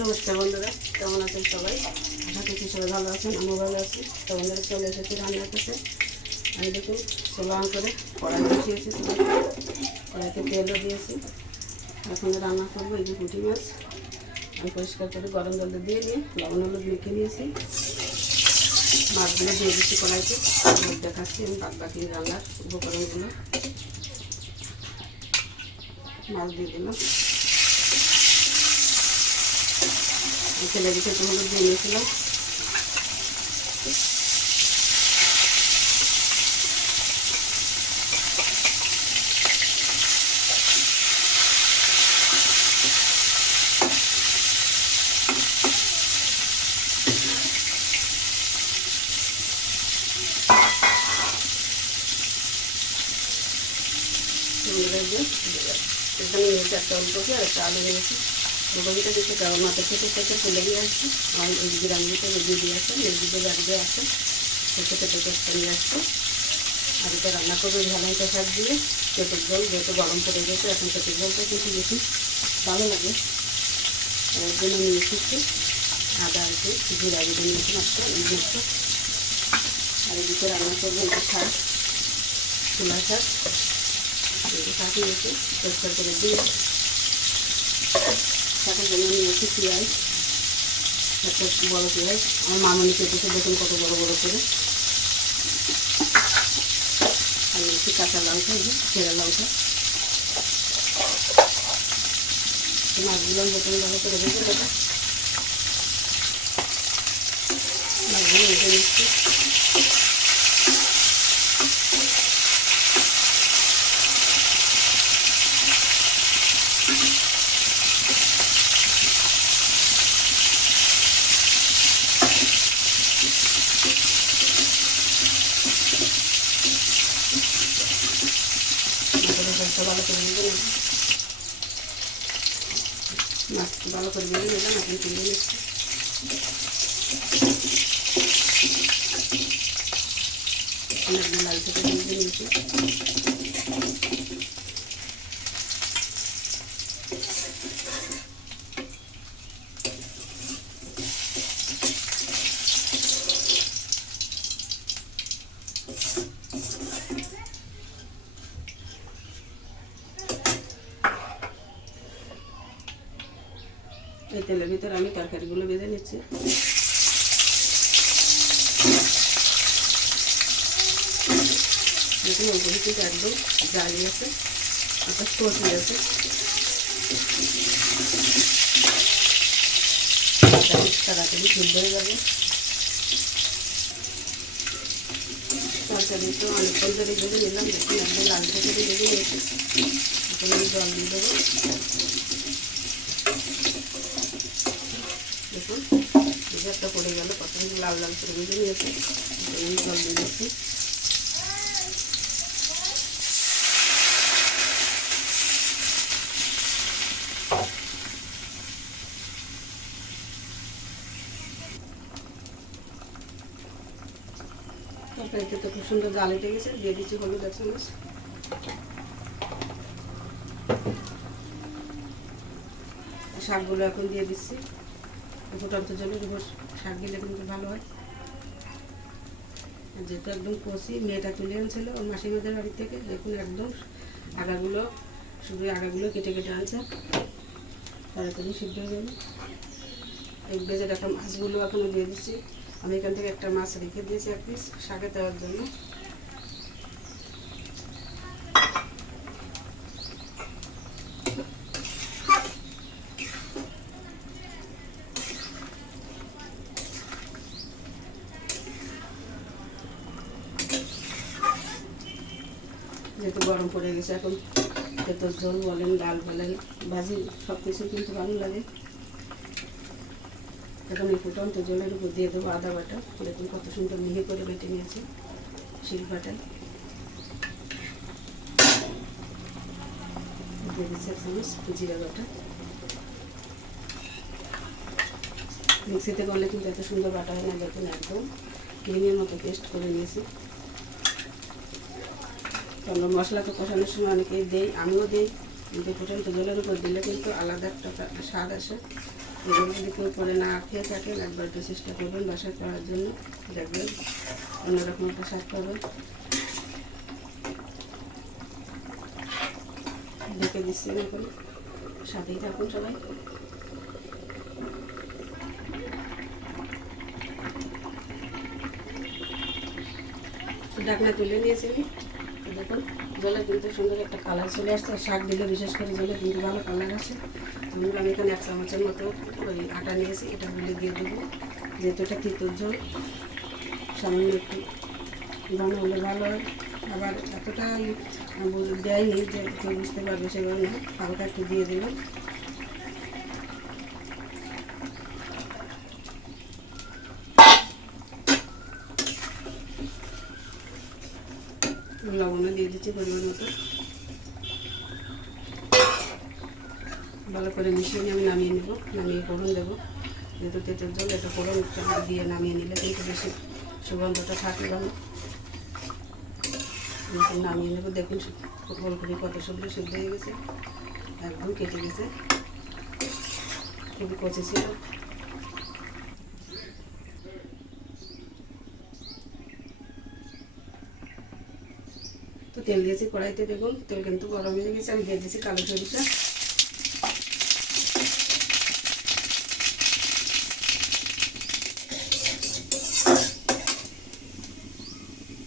নমস্কার বন্ধুরা, কেমন আছেন সবাই? আশা করছি সবাই ভালো আছেন, আমিও ভালো আছি। তো বন্ধুরা চলে এসেছি রান্নার কাছে। আমি দেখুন চলো অন করে কড়াই বসিয়েছি, কড়াইতে তেলও দিয়েছি। এখন রান্না করবো এই যে পুঁটি মাছ। আমি পরিষ্কার করে গরম জল দিয়ে নিয়ে লবণ হলুদ মেখে নিয়েছি। মাছগুলো দিয়ে দিচ্ছি কড়াইতে, দেখাচ্ছি আমি বাদ বাকি রান্নার উপকরণগুলো। মাছ দিয়ে দিলাম, তেলে দিতে একটু হলুদ দিয়ে নিয়েছিলাম। এখানে নিয়েছি একটা ওলকপি আর একটা আলু নিয়েছি। ওলকপিটা দিতে কারণ মাথা থেকে তুলে দিয়ে আসছি। আমার এই গ্রামগুলোতে রেডি দিয়ে আসে, রেডিতে বাড়িতে আসে, থেকে একটা নিয়ে আসছে। আর এটা রান্না করবো ঝালাইটা শাক দিয়ে। পেটের জল যেহেতু গরম পড়ে গেছে, এখন পেটের জলটা কিন্তু বেশি ভালো লাগে, এর জন্য নিয়ে এসেছি। আদা আর কি জিরা দিয়ে নিয়েছি মাত্র এই মাত্র। আর এদিকে রান্না করবো এটা শাক, ছোলা শাক। শাক নিয়েছি পরিষ্কার করে দিয়ে শাকের জন্য নিয়েছি পেঁয়াজ, একটা বড়ো পেঁয়াজ। আমার মামনি কেটেছে, দেখুন কত বড় বড় করে। আর নিয়েছি কাঁচা লঙ্কা, ছেঁড়া লঙ্কা। মাছগুলো যখন ভালো করে ভেজে দেবো, মাছগুলো ভেজে নিচ্ছি। ভালো করে ভেজে নেব, মাছটা ভালো করে ভেজে নিলাম। এখন তুলে নিচ্ছি। লাল থেকে ভেজে নিয়েছি। এই তেলের ভিতরে আমি তরকারিগুলো ভেজে নিচ্ছি। দেখুন ওগুলো কিন্তু একদম জালি আছে, একটা কচি আছে। তাড়াতাড়ি সিদ্ধ হয়ে যাবে। তরকারি তো অনেকক্ষণ ধরে ভেজে নিলাম, দেখুন একদম লাল থেকে ভেজে নিয়েছি। এখন আমি জল দিয়ে দেবো। দেখুন একটা পড়ে গেল, কত লাল লাল করে ভেজে নিয়েছে। আমি জল দিয়ে দিচ্ছি। তরকারিতে তো খুব সুন্দর জাল উঠে গেছে, দিয়ে দিচ্ছি হলুদ 1 চামচ। শাকগুলো এখন দিয়ে দিচ্ছি। ফুটন্ত জলের উপর শাক দিলে কিন্তু ভালো হয়। যেহেতু একদম কষি, মেয়েটা তুলে আনছিল ওর মাসিমাদের বাড়ি থেকে। দেখুন একদম আগাগুলো, শুধু আগাগুলো কেটে কেটে আনছে, তাড়াতাড়ি সিদ্ধ হয়ে যাবে। এই ভেজে রাখা মাছগুলো এখনও দিয়ে দিচ্ছি। আমি এখান থেকে একটা মাছ রেখে দিয়েছি 1 পিস শাকে দেওয়ার জন্য। যেহেতু গরম পড়ে গেছে, এখন তেঁতুল ঝোল বলেন, ডাল বলেন, ভাজি, সব কিছু কিন্তু ভালো লাগে। এখন এই ফুটন্ত জলের উপর দিয়ে দেবো আদা বাটা। দেখুন কত সুন্দর মিহি করে বেটে নিয়েছি শিলপাটায়। দিয়ে দিচ্ছি 1 চামচ জিরা বাটা। মিক্সিতে করলে কিন্তু এত সুন্দর বাটা হয় না, দেখুন একদম ক্রিমের মতো পেস্ট করে নিয়েছি। আমরা মশলা তো কষানোর সময় অনেকেই দেই, আমিও দিই, কিন্তু ফুটন্ত জলের উপর দিলে কিন্তু আলাদা একটা স্বাদ আসে। এগুলো যদি কেউ করে না খেয়ে থাকেন, একবার একটু চেষ্টা করবেন বাসায় করার জন্য, দেখবেন অন্যরকম একটা স্বাদ পাবেন। ঢেকে দিচ্ছি এখন, সাথেই থাকুন সবাই। ঢাকনা তুলে নিয়েছি আমি। দেখুন জলে কিন্তু সুন্দর একটা কালার চলে আসছে। শাক দিলে বিশেষ করে জলে কিন্তু ভালো কালার আসে। আমি এখানে 1 চামচের মতো ওই আটা নিয়েছি, এটা গুলে দিয়ে দেবো। যেহেতু এটা তিতর ঝোল, সামান্য একটু ঘন হলে ভালো হয়। আবার এতটা দেয়নি যে কেউ বুঝতে পারবে সেভাবে না, হালকা একটু দিয়ে দেবেন। লবণও দিয়ে দিচ্ছি পরিমাণ মতো। ভালো করে মিশিয়ে নিয়ে আমি নামিয়ে নেব। নামিয়ে ফোড়ন দেবো, যেহেতু তেঁতুল জল, এটা ফোড়ন দিয়ে নামিয়ে নিলে কিন্তু বেশি সুগন্ধটা থাকে ভালো। নামিয়ে নেবো। দেখুন ফুলকপি কত সুন্দর সিদ্ধ হয়ে গেছে, একদম কেটে গেছে, খুবই কচি ছিল। তো তেল দিয়েছি কড়াইতে, দেখুন তেল কিন্তু গরম হয়ে গেছে। আমি দিয়ে দিয়েছি কালো সরিষা,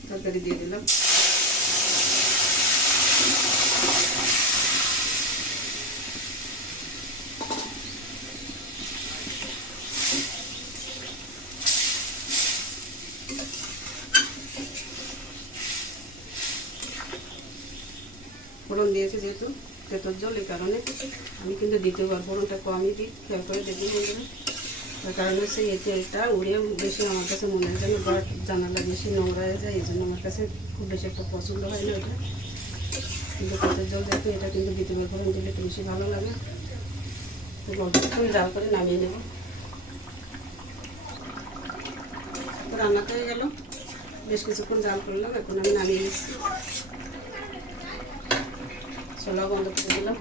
তরকারি দিয়ে দিলাম। ফোড়ন দিয়েছি যেহেতু তেঁতুল জল, এই কারণে আমি কিন্তু দ্বিতীয়বার ফোড়নটা কমই দিই। খেয়াল করে দেখুন বন্ধুরা, তার কারণ হচ্ছে এই তেলটা উড়েও বেশি আমার কাছে মনে হয় যেন জানালা বেশি নোংরা হয়ে যায়, এই জন্য আমার কাছে খুব বেশি একটা পছন্দ হয় না ওটা। কিন্তু তেঁতুল জল দেখুন, এটা কিন্তু দ্বিতীয়বার ফোড়ন দিলে একটু বেশি ভালো লাগে। তো অল্পক্ষণ জাল করে নামিয়ে নেব। তো রান্নাতে হয়ে গেল, বেশ কিছুক্ষণ জাল করলাম, এখন আমি নামিয়ে নিচ্ছি। চুলা বন্ধ করে দিলাম।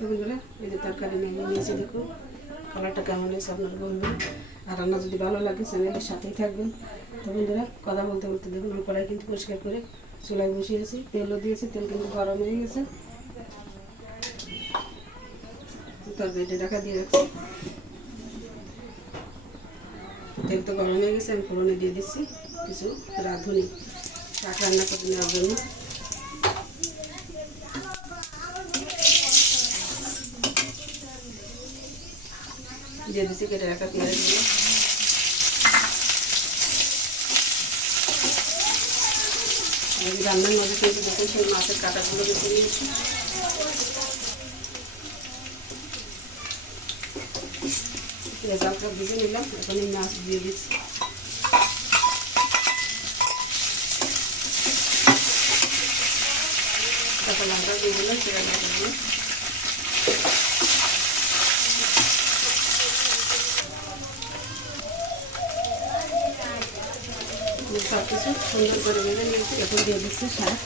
বন্ধুরা এই যে তরকারি নামিয়ে নিয়েছি, দেখুন কালারটা কেমন হয়েছে আপনারা বলবেন। আর রান্না যদি ভালো লাগে চ্যানেলের সাথেই থাকবেন। তো বন্ধুরা কথা বলতে বলতে দেখুন আমি কড়াই কিন্তু পরিষ্কার করে চুলায় বসিয়েছি, তেলও দিয়েছি, তেল কিন্তু গরম হয়ে গেছে। তরকারিটা ঢাকা দিয়ে রাখছি। তেল তো গরম হয়ে গেছে, আমি ফোড়নে দিয়ে দিচ্ছি কিছু রাঁধুনি শাক রান্না করে নেওয়ার জন্য। দিয়ে দিচ্ছি কেটে রাখা পেঁয়াজগুলো। আমি রান্নার মধ্যে কিন্তু দেখুন সেই মাছের কাঁটাগুলো বেছে নিয়েছি। পেঁয়াজ হালকা ভেজে নিলাম, এখন এই মাছ দিয়ে দিচ্ছি। কাঁচা লঙ্কা দিয়ে দিলাম, সেটা লঙ্কা দিয়ে সব কিছু সুন্দর করে ভেজে নিয়েছি। এখন দিয়ে দিচ্ছি শাক।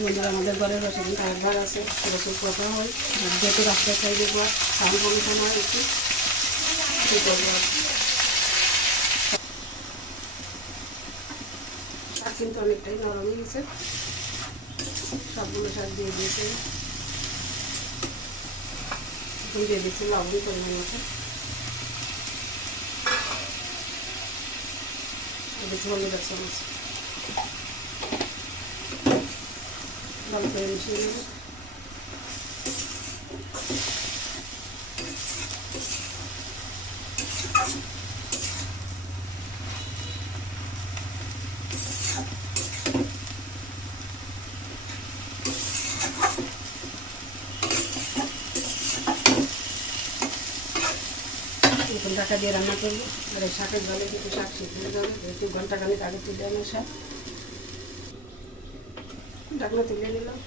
বন্ধুরা আমাদের ঘরের পাশে কিন্তু একবার আছে, প্রচুর কথা হয়, যেহেতু রাস্তার সাইডে ঘর, সাউন্ড পলিউশন হয় একটু, কী করবো। শাক কিন্তু অনেকটাই নরম হয়ে গেছে, সবগুলো শাক দিয়ে দিয়েছে। এখন দিয়ে দিচ্ছি লবণ পরিমাণ মতো, হলুদ 1 চামচ, ভালো করে মিশিয়ে নেব। এখন ঢাকা দিয়ে রান্না করবো। আর এই শাকের জলে কিন্তু শাক সিদ্ধ হয়ে যাবে, যেহেতু ঘন্টাখানেক আগে তুলে আনা শাক। ঢাকনা তুলে নিলাম,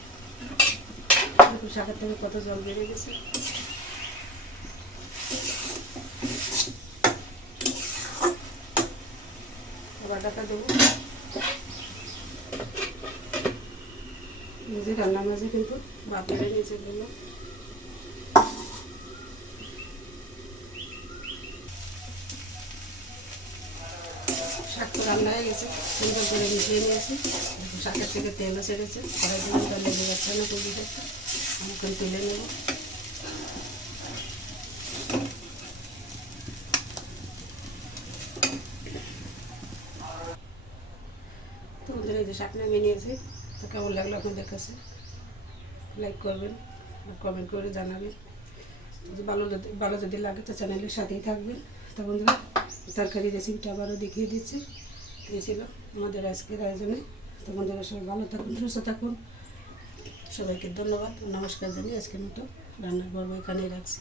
দেখুন শাকের থেকে কত জল বেড়ে গেছে। আবার ঢাকা দেবো। এই যে রান্নার মাঝে কিন্তু ভাত বেড়ে নিয়েছে বললো। শাক তো রান্না হয়ে গেছে, সুন্দর করে মিশিয়ে নিয়েছি। শাকের থেকে তেলও ছেড়েছে, কড়াই দিলে লেগে যাচ্ছে না কবিটা। আমি এখন তুলে নেব। তো বন্ধুরা এই যে শাক নামিয়ে নিয়েছি। তো কেমন লাগলো আপনাদের কাছে? লাইক করবেন আর কমেন্ট করে জানাবেন। যদি ভালো যদি লাগে তো চ্যানেলের সাথেই থাকবেন। তো বন্ধুরা তরকারি রেসিপিটা আবারও দেখিয়ে দিচ্ছি। এই ছিল আমাদের আজকের আয়োজনে। তো বন্ধুরা সবাই ভালো থাকুন, সুস্থ থাকুন। সবাইকে ধন্যবাদ, নমস্কার জানিয়ে আজকের মতো রান্নার পর্ব এখানেই রাখছি।